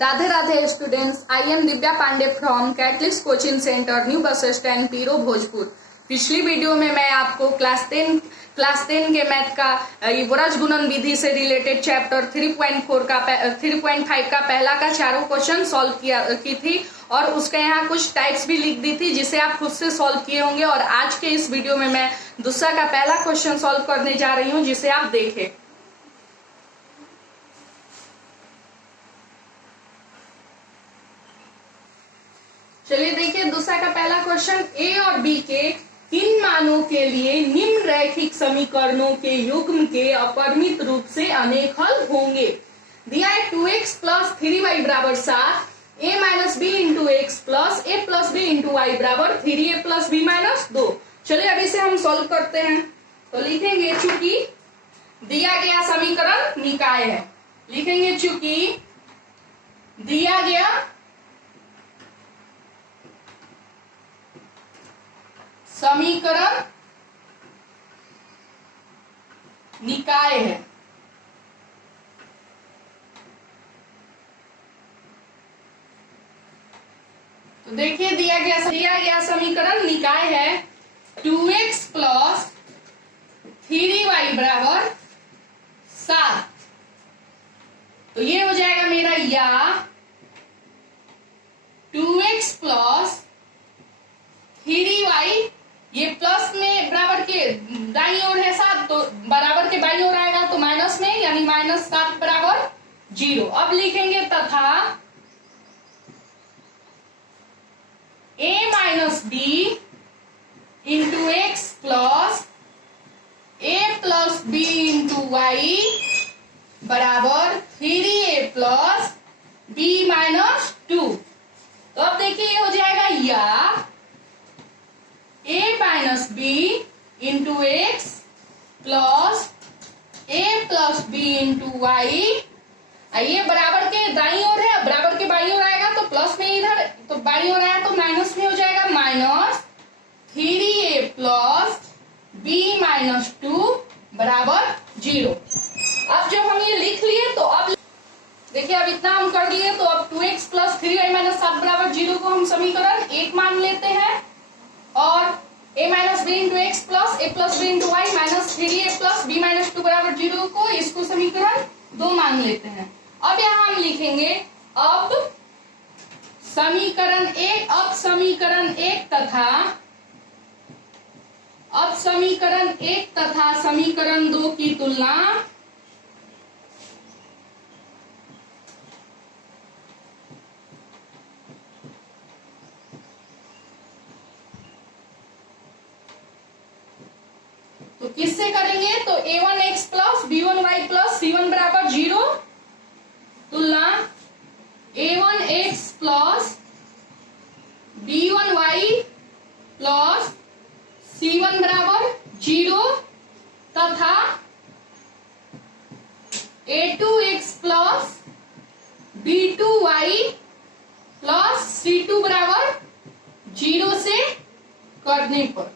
Radhe Radhe students, I am Divya Pandey from Catalyst coaching centre, new bus stand, Piro, Bhojpur. पिछली video में मैं आपको क्लास 10 के मैथ का युवराज गुणन विधि से रिलेटेड चैप्टर 3.5 का पहला का चारों क्वेश्चन सॉल्व की थी और उसके यहाँ कुछ टाइप्स भी लिख दी थी जिसे आप खुद से सॉल्व किए होंगे। और आज के इस वीडियो में मैं दूसरा का पहला क्वेश्चन सॉल्व करने जा रही हूँ जिसे आप देखें। चलिए देखिए दूसरा का पहला क्वेश्चन, ए और बी के किन मानों के लिए निम्न रैखिक समीकरणों के युग्म के अपरिमित रूप से अनेक हल होंगे। दिया है 2x प्लस 3y बराबर 7, a minus B into X plus a plus B into Y बराबर 3a प्लस बी माइनस 2। चलिए अभी से हम सॉल्व करते हैं। तो लिखेंगे चूंकि दिया गया समीकरण निकाय है, लिखेंगे चूंकि दिया गया समीकरण निकाय है। तो देखिए दिया गया समीकरण निकाय है 2x प्लस 3y बराबर 7। तो ये हो जाएगा मेरा या 2x प्लस 3y, ये प्लस में बराबर के दाईं ओर है 7 तो बराबर के बाईं ओर आएगा तो माइनस में, यानी -7 बराबर 0। अब लिखेंगे तथा a minus B into X plus a plus B into Y बराबर 3a प्लस b माइनस 2। तो अब देखिए ये हो जाएगा या a minus B into X plus a plus B into Y, ये बराबर के दाईं ओर है, बराबर के बाईं ओर आएगा तो प्लस में, इधर तो बाईं ओर आया तो माइनस में हो जाएगा minus 3a plus b minus 2 बराबर 0। अब जब हम ये लिख लिए तो अब देखिए अब इतना हम कर लिए तो अब 2x प्लस 3y माइनस 7 बराबर 0 को हम समीकरण 1 मान लेते हैं और a minus B into X plus a plus B into Y minus 3a plus b minus 2 बराबर 0 को इसको समीकरण 2 मान लेते हैं। अब यहाँ हम लिखेंगे अब समीकरण 1 तथा समीकरण 2 की तुलना तो किससे करेंगे तो a1x plus b1y plus c1 बराबर 0 तुलना a1x plus b1y plus c1 बराबर 0 तथा a2x plus b2y plus c2 बराबर 0 से करने पर।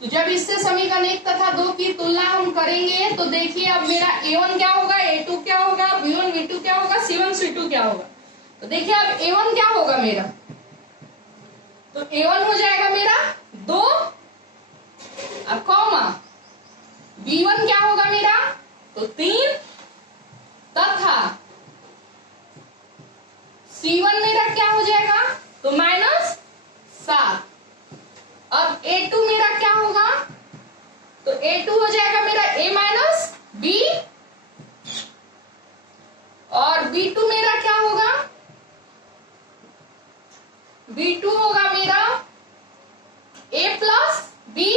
तो जब इससे समीकरण 1 तथा 2 की तुलना हम करेंगे तो देखिए अब मेरा a1 क्या होगा, a2 क्या होगा, b1 b2 क्या होगा, c1 c2 क्या होगा। तो देखिए अब a1 क्या होगा मेरा, तो a1 हो जाएगा मेरा 2, अब कॉमा b1 क्या होगा मेरा तो 3 तथा c1 मेरा क्या हो जाएगा तो -7। अब a2 मेरा क्या होगा तो a2 हो जाएगा मेरा a माइनस बी और b2 मेरा क्या होगा, b2 होगा मेरा a प्लस बी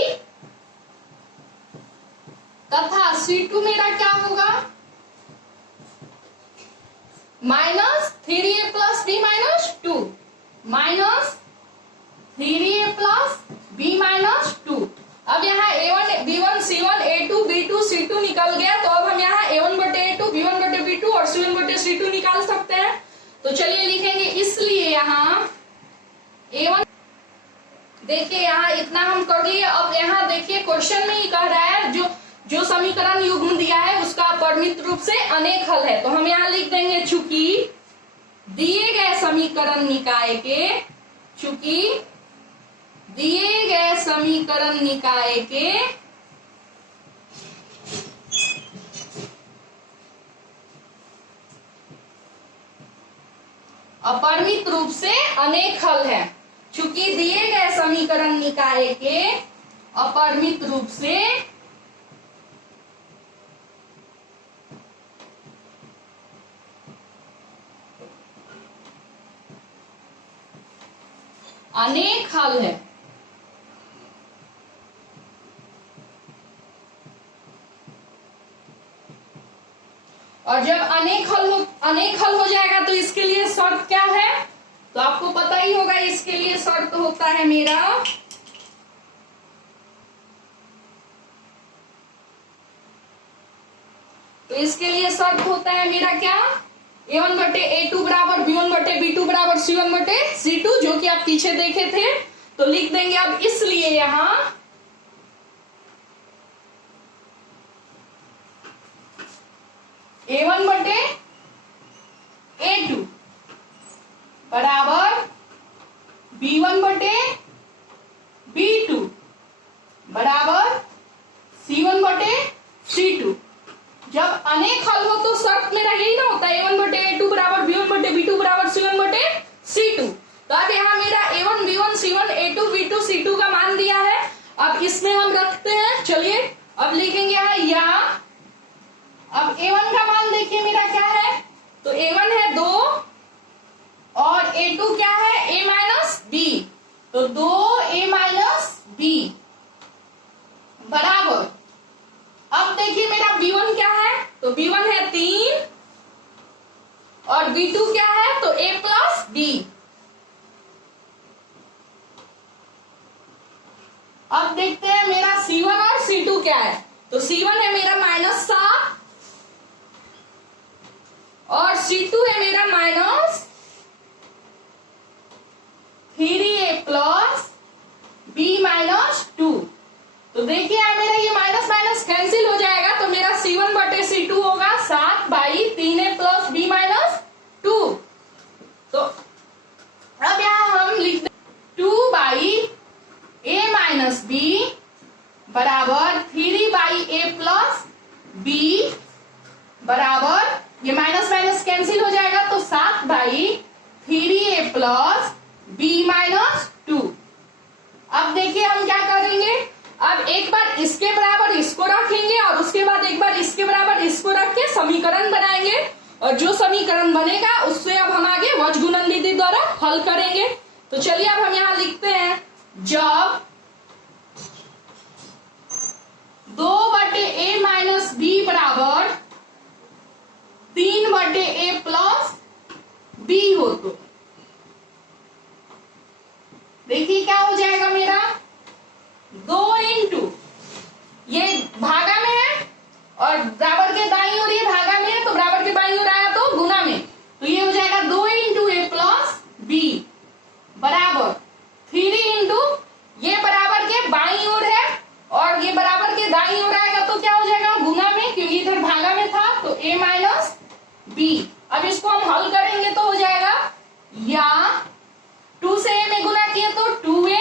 तथा c2 मेरा क्या होगा -3a plus b minus 2 minus 3a plus b minus 2। अब यहाँ a1 b1 c1 a2 b2 c2 निकल गया तो अब हम यहाँ a1 बटे a2 b1 बटे b2 और c1 बटे c2 निकाल सकते हैं। तो चलिए लिखेंगे इसलिए यहाँ a1, देखिए यहाँ इतना हम कर लिए। अब यहाँ देखिए क्वेश्चन में ही कह रहा है जो समीकरण युग्म दिया है उसका अपरिमित रूप से अनेक हल है। तो हम यहाँ लिख देंगे चूंकि दिए गए समीकरण निकाय के, चूंकि दिए गए समीकरण निकाय के अपरिमित रूप से अनेक हल है, चूंकि दिए गए समीकरण निकाय के अपरिमित रूप से अनेक हल है। और जब अनेक हल हो जाएगा तो इसके लिए शर्त क्या है, तो आपको पता ही होगा। इसके लिए शर्त होता है मेरा क्या, A1 बटे A2 बराबर B1 बटे B2 बराबर C1 बटे C2, जो कि आप पीछे देखे थे। तो लिख देंगे अब इसलिए यहां A1 बटे A2 बराबर B1 बटे B2 बराबर C1 बटे C2। जब अनेक हल हो तो शर्त मेरा यही ना होता है, A1 बटे A2 बराबर B1 बटे B2 बराबर C1 बटे C2। तो अब यहाँ मेरा A1 B1 C1 A2 B2 C2 का मान दिया है। अब इसमें हम रखते हैं, चलिए अब लिखेंगे यहाँ अब A1 का मान देखिए मेरा क्या है, तो A1 है 2 और A2 क्या है A माइनस B, तो 2A माइनस B बराबर, अब देखिए मेरा B1 क्या है, तो B1 है 3 और B2 क्या है, तो A प्लस B। अब देखते हैं मेरा C1 और C2 क्या है, तो C1 है मेरा -7 और C2 है मेरा -3A प्लस B -2। तो देखिए यहाँ मेरा ये माइनस माइनस कैंसिल हो जाएगा, तो मेरा C1 बटे C2 होगा 7/3A प्लस B -2। तो अब यहाँ हम लिख दें 2/A माइनस B बराबर 3/A प्लस B बराबर, ये माइनस माइनस कैंसिल हो जाएगा, तो 7/3A प्लस B -2। अब देखिए हम क्या करेंगे, अब एक बार इसके बराबर इसको रख लेंगे और उसके बाद एक बार इसके बराबर इसको रख के समीकरण बनाएंगे, और जो समीकरण बनेगा उससे अब हम आगे वज्रगुणन विधि द्वारा हल करेंगे। तो चलिए अब हम यहाँ लिखते हैं, जब 2/A माइनस B बराबर 3/A प्लस B हो, तो देखिए क्या हो जाएगा मेरा 2 इंटू, ये भागा में है और बराबर के दाईं ओर ये भागा में है, तो बराबर के बाईं ओर आया तो गुना में, तो ये हो जाएगा 2 इंटू A प्लस B बराबर 3 इंटू, ये बराबर के बाईं ओर है और ये बराबर के दाईं ओर आएगा तो क्या हो जाएगा गुना में, क्योंकि इधर भागा में था, तो A माइनस B। अब इसको हम हल करेंगे तो हो जाएगा, या 2 से A में गुना किए तो 2A,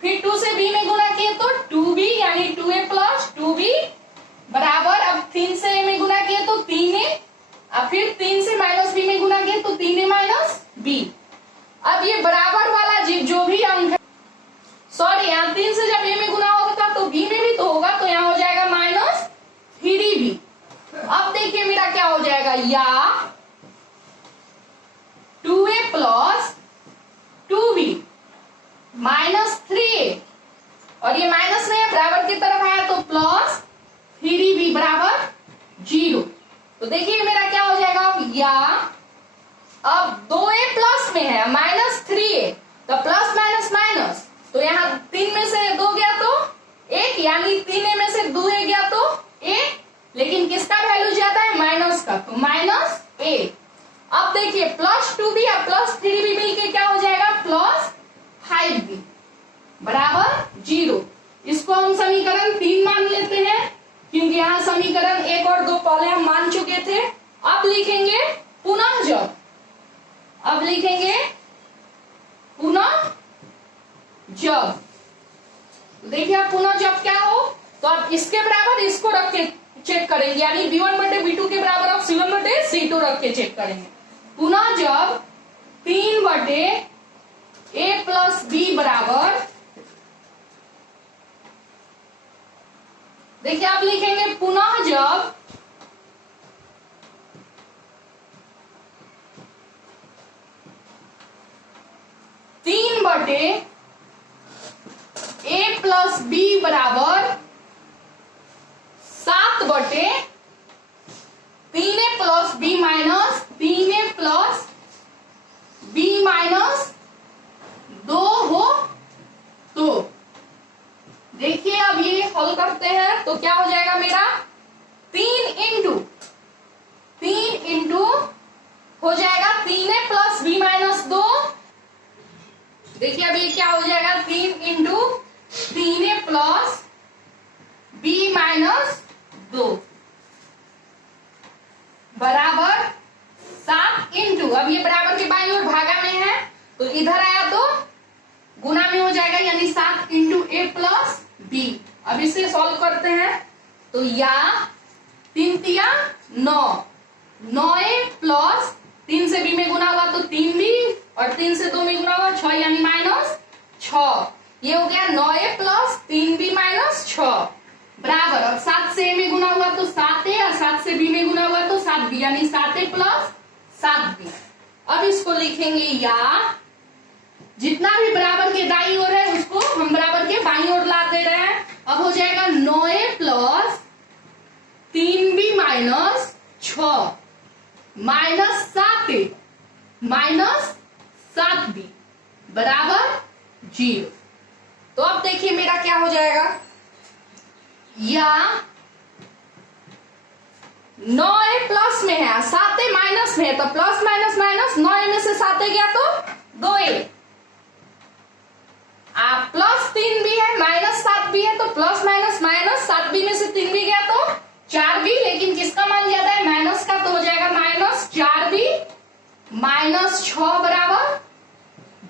फिर 2 से B में गुना किए तो 2B, यानी 2A प्लस 2B बराबर, अब 3 से A में गुना किए तो 3A, अब फिर 3 से माइनस B में गुना किए तो 3A माइनस B। अब ये बराबर वाला जो भी अंक है, सॉरी यहाँ 3 से जब A में गुना होगा तो B में भी तो होगा, तो यहाँ हो जाएगा -3B। अब देखिए मेरा क्या हो जाएगा, या 2A प्लस 2B -3A, और ये माइनस में बराबर की तरफ आया तो प्लस 3B बराबर 0। तो देखिए मेरा क्या हो जाएगा, या अब 2A प्लस में है -3A, तो प्लस माइनस माइनस, तो यहाँ 3 में से 2 गया तो 1, यानी 3A में से 2A गया तो 1, लेकिन किसका वैल्यू ज्यादा है, माइनस का, तो -A। अब देखिए प्लस 2B और प्लस 3B मिलके क्या हो जाएगा, प्लस 5B बराबर 0। इसको हम समीकरण 3 मान लेते हैं, क्योंकि यहाँ समीकरण 1 और 2 पहले हम मान चुके थे। अब लिखेंगे पुनः, जब अब लिखेंगे पुनः जब, देखिए आप पुनः जब क्या हो तो आप इसके बराबर इसको रख के चेक करेंगे, यानी V1 बटे V2 के बराबर आप C1 बटे C2 रख के चेक करेंगे। पुनः जब 3 बटे A प्लस B बराबर, देखिए आप लिखेंगे पुनः जब तीन बटे A प्लस B बराबर 7 बटे 3A plus B minus 3A plus B minus 2 हो तो देखिए अब ये हल करते हैं तो क्या हो जाएगा मेरा 3 इंटू हो जाएगा 3A प्लस B माइनस 2। देखिए अब ये क्या हो जाएगा 3 into 3A plus B minus 2 बराबर 7 इंटू, अब ये बराबर के बाईं ओर भागा में है तो इधर आया तो गुना में हो जाएगा, यानी 7 इंटू A प्लस B। अब इसे सॉल्व करते हैं तो या 3 तिया 9, 9A प्लस 3 से B में गुना हुआ तो 3B और 3 से 2 में गुना हुआ 6, यानी माइनस 6। ये हो गया 9A प्लस 3B माइनस 6 बराबर, अब 7 से A में गुना हुआ तो 7A और 7 से B में गुना हुआ तो 7B, यानी 7A प्लस 7B। अब इसको लिखेंगे या जितना भी बराबर के दाईं ओर है उसको हम बराबर के बाईं ओर ला दे रहे हैं। अब हो जाएगा 9A plus 3B minus 6 minus 7A minus 7B बराबर 0। तो अब देखिए मेरा क्या हो जाएगा, या 9A प्लस में है 7A माइनस में है तो प्लस माइनस माइनस, 9A में से 7A गया तो 2A, आप प्लस 3B है माइनस 7B है तो प्लस माइनस माइनस 7B में से 3B गया तो 4B, लेकिन किसका मान ज्यादा है माइनस का, तो हो जाएगा माइनस 4B माइनस 6 बराबर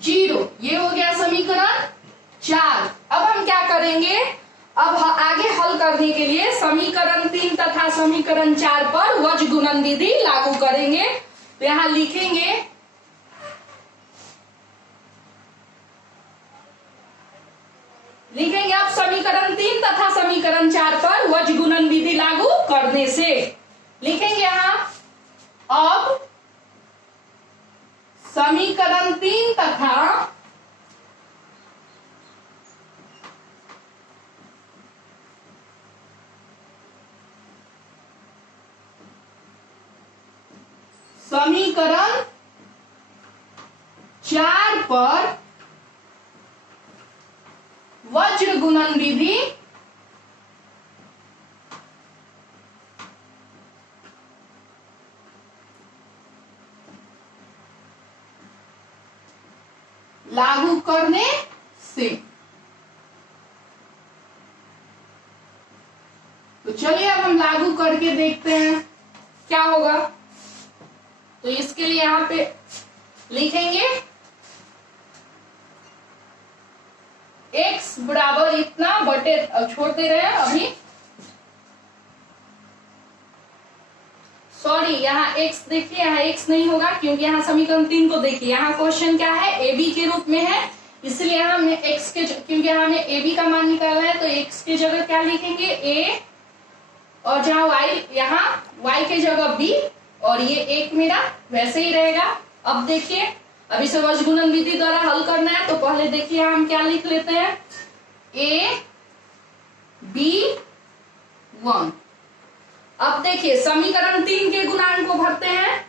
0। ये हो गया समीकरण 4। अब हम क्या करेंगे, अब आगे हल करने के लिए समीकरण 3 तथा समीकरण 4 पर वज्र गुणन विधि लागू करेंगे। तो यहां लिखेंगे अब समीकरण 3 तथा समीकरण 4 पर वज्र गुणन विधि लागू करने से लिखेंगे यहां अब समीकरण 3 तथा समीकरण 4 पर वज्र गुणन विधि लागू करने से। तो चलिए अब हम लागू करके देखते हैं क्या होगा। तो इसके लिए यहां पे लिखेंगे x बराबर इतना बटे, छोड़ दे रहे हैं अभी, सॉरी यहाँ x देखिए, यहाँ x नहीं होगा क्योंकि यहाँ समीकरण 3 को देखिए, यहाँ क्वेश्चन क्या है ए बी के रूप में है, इसलिए हमने x के, क्योंकि हमें ए बी का मान निकालना है तो x के जगह क्या लिखेंगे a, और जहाँ y, यहाँ y के जगह b, और ये 1 मेरा वैसे ही रहेगा। अब देखिए अब इसे वज्र गुणन विधि द्वारा हल करना है तो पहले देखिए हम क्या लिख लेते हैं a b 1। अब देखिए समीकरण 3 के गुणांक को भरते हैं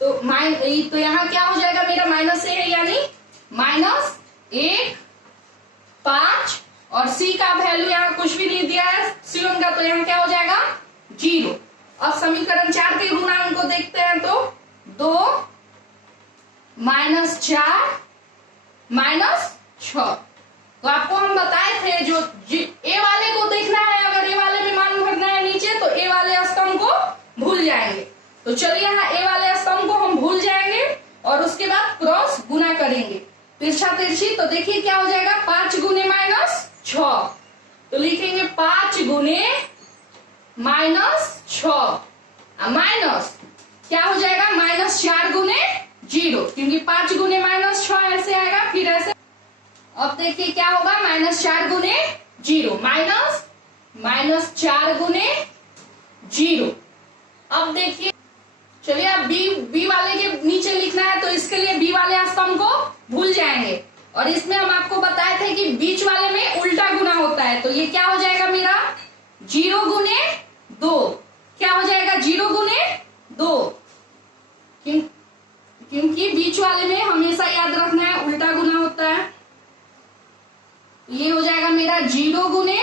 तो यहाँ क्या हो जाएगा मेरा माइनस a है, यानी माइनस 1 5, और c का वैल्यू यहाँ कुछ भी नहीं दिया है c1 का, तो यहाँ क्या हो जाएगा 0। अब समीकरण 4 के गुणांक को देखते हैं तो 2 माइनस 4 माइनस 6। तो आपको हम बताए थे जो ए वाले को देखना है, अगर ए वाले में मान भरना है नीचे तो ए वाले स्तंभ को भूल जाएंगे। तो चलिए यहाँ ए वाले स्तंभ को हम भूल जाएंगे और उसके बाद करेंगे तिरछा तिरछी, तो देखिए क्या हो जाएगा 5 गुने -6, तो लिखेंगे 5 गुने -6 माइनस क्या हो जाएगा -4 गुने 0, क्योंकि 5 गुने -6 ऐसे आएगा, फिर ऐसे। अब देखिए क्या होगा -4 गुने 0 -4 गुने 0। अब देखिए चलिए अब बी वाले के नीचे लिखना है, तो इसके लिए बी वाले स्तंभ को भूल जाएंगे, और इसमें हम आपको बताए थे कि बीच वाले में उल्टा गुना होता है, तो ये क्या हो जाएगा मेरा 0 गुने 2, क्या हो जाएगा 0 गुने 2, क्योंकि बीच वाले में हमेशा याद रखना है उल्टा गुना होता है। ये हो जाएगा मेरा 0 गुने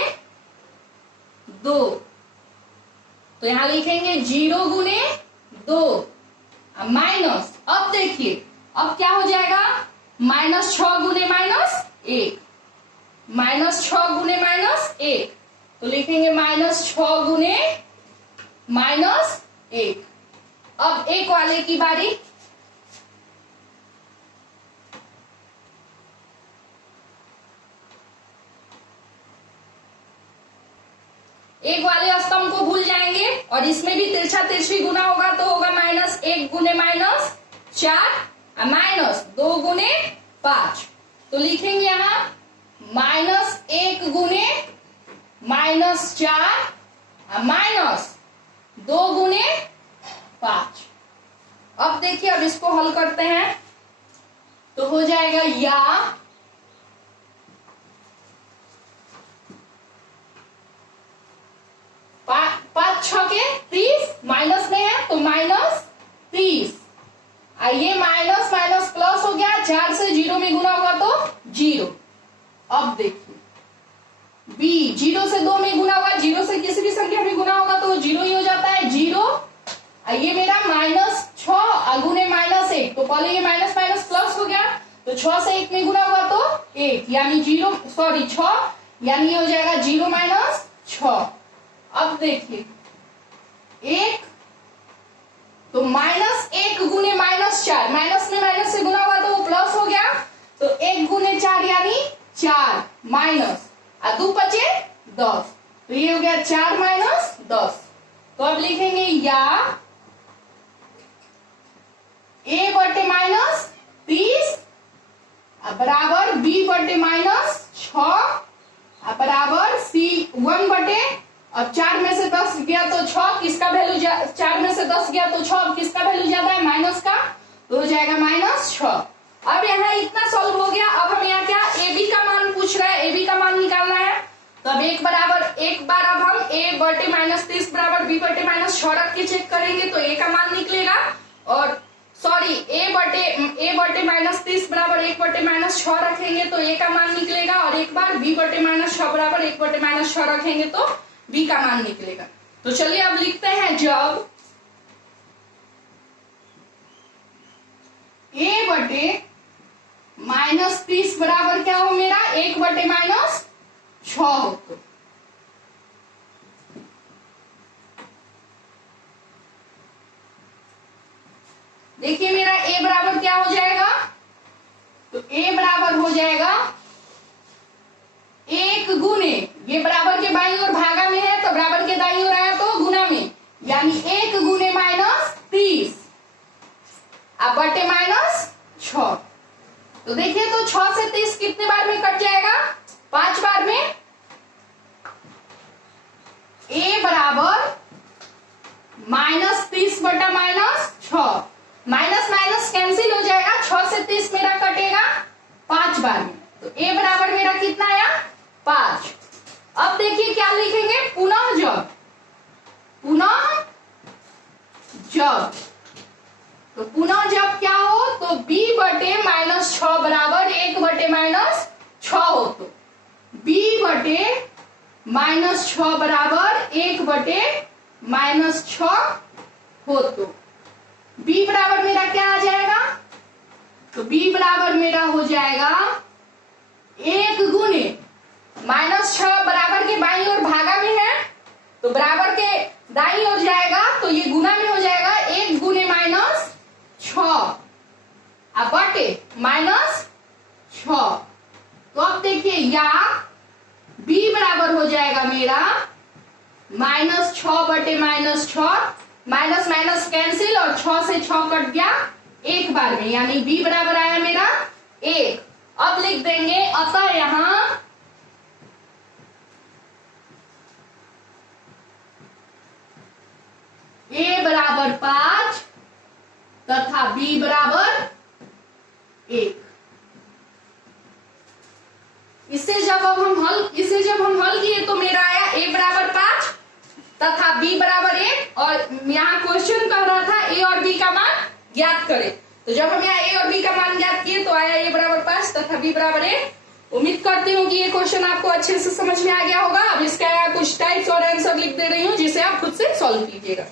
2, तो यहां लिखेंगे 0 गुने 2 माइनस, अब देखिए अब क्या हो जाएगा -6 गुने -1, -6 गुने -1, तो लिखेंगे -6 गुने -1। अब एक वाले की बारी, एक वाले स्तंभ को भूल जाएंगे, और इसमें भी तिरछा तिरछी गुना होगा, तो होगा -1 गुने -4 माइनस 2 गुने 5, तो लिखेंगे यहां -1 गुने -4 माइनस 2 गुने 5। अब देखिए अब इसको हल करते हैं, तो हो जाएगा या 5 6 के 30, माइनस में है तो -30, ये माइनस माइनस प्लस हो गया, 4 से 0 में गुना होगा तो 0। अब देखिए बी 0 से 2 में गुना होगा, 0 से किसी भी संख्या में गुना होगा तो 0 ही हो जाता है 0, ये मेरा -6 गुने -1, तो पहले ये माइनस माइनस प्लस हो गया, तो 6 से 1 में गुना होगा तो 1, यानी 6, यानी ये हो जाएगा 0 -6। अब देखिए 1, तो -1 गुने -4, माइनस में माइनस से गुना हुआ तो वो प्लस हो गया, तो 1 गुने 4 यानी 4 माइनस 2 बचे 10, तो ये हो गया 4 - 10। तो अब लिखेंगे या a बटे -30 बराबर b बटे -6 बराबर c 1 बटे, अब 4 में से 10 गया तो 6, किसका वैल्यू 4 में से 10 गया तो 6, किसका वैल्यू ज्यादा है माइनस का, तो हो जाएगा -6। अब यहाँ इतना सॉल्व हो गया, अब हम यहाँ क्या ए बी का मान पूछ रहा है, ए बी का मान निकालना है, तो अब एक बार अब हम a बटे -30 बराबर b बटे -6 रख के चेक करेंगे, तो a का मान निकलेगा, और सॉरी a बटे -30 बराबर 1 बटे -6 रखेंगे तो a का मान निकलेगा, और एक बार b बटे -6 बराबर 1 बटे -6 रखेंगे तो b का मान निकलेगा। तो चलिए अब लिखते हैं, जब a बटे -30 बराबर क्या हो मेरा 1 बटे -6 हो, तो देखिए मेरा a बराबर क्या हो जाएगा, तो a बराबर हो जाएगा 1 गुने, ये बराबर के बाईं ओर भागा में है तो बराबर के दाईं ओर आया तो गुना में, यानी 1 गुने -30 अब बटे -6, तो देखिए तो 6 से 30 कितने बार में कट जाएगा 5 बार में। a बराबर -30 बटा -6, माइनस माइनस कैंसिल हो जाएगा, 6 से 30 मेरा कटेगा 5 बार में, तो a बराबर मेरा कितना आया 5। अब देखिए क्या लिखेंगे, पुनः जब, तो पुनः जब क्या हो, तो b बटे -6 बराबर 1 बटे -6 हो, तो b बटे -6 बराबर 1 बटे -6 हो, तो b बराबर मेरा क्या आ जाएगा, तो b बराबर मेरा हो जाएगा 1 गुने -6 बराबर के बाईं ओर भागा में है तो बराबर के दाईं ओर जाएगा तो ये गुना में हो जाएगा 1 गुने -6 बटे मेरा -6/-6, माइनस माइनस कैंसिल और 6 से 6 कट गया एक बार में, यानी b बराबर आया मेरा 1। अब लिख देंगे अतः यहां a बराबर 5 तथा b बराबर 1। इसे जब हम हल किए तो मेरा आया a बराबर 5 तथा b बराबर 1, और यहाँ क्वेश्चन कह रहा था a और b का मान ज्ञात करें। तो जब हम यहाँ a और b का मान ज्ञात किए तो आया a बराबर 5 तथा b बराबर 1। उम्मीद करती हूँ कि ये क्वेश्चन आपको अच्छे से समझ में आ गया होगा। अब इसका कुछ टाइप्स और आंसर लिख दे रही हूँ जिसे आप खुद से सॉल्व कीजिएगा।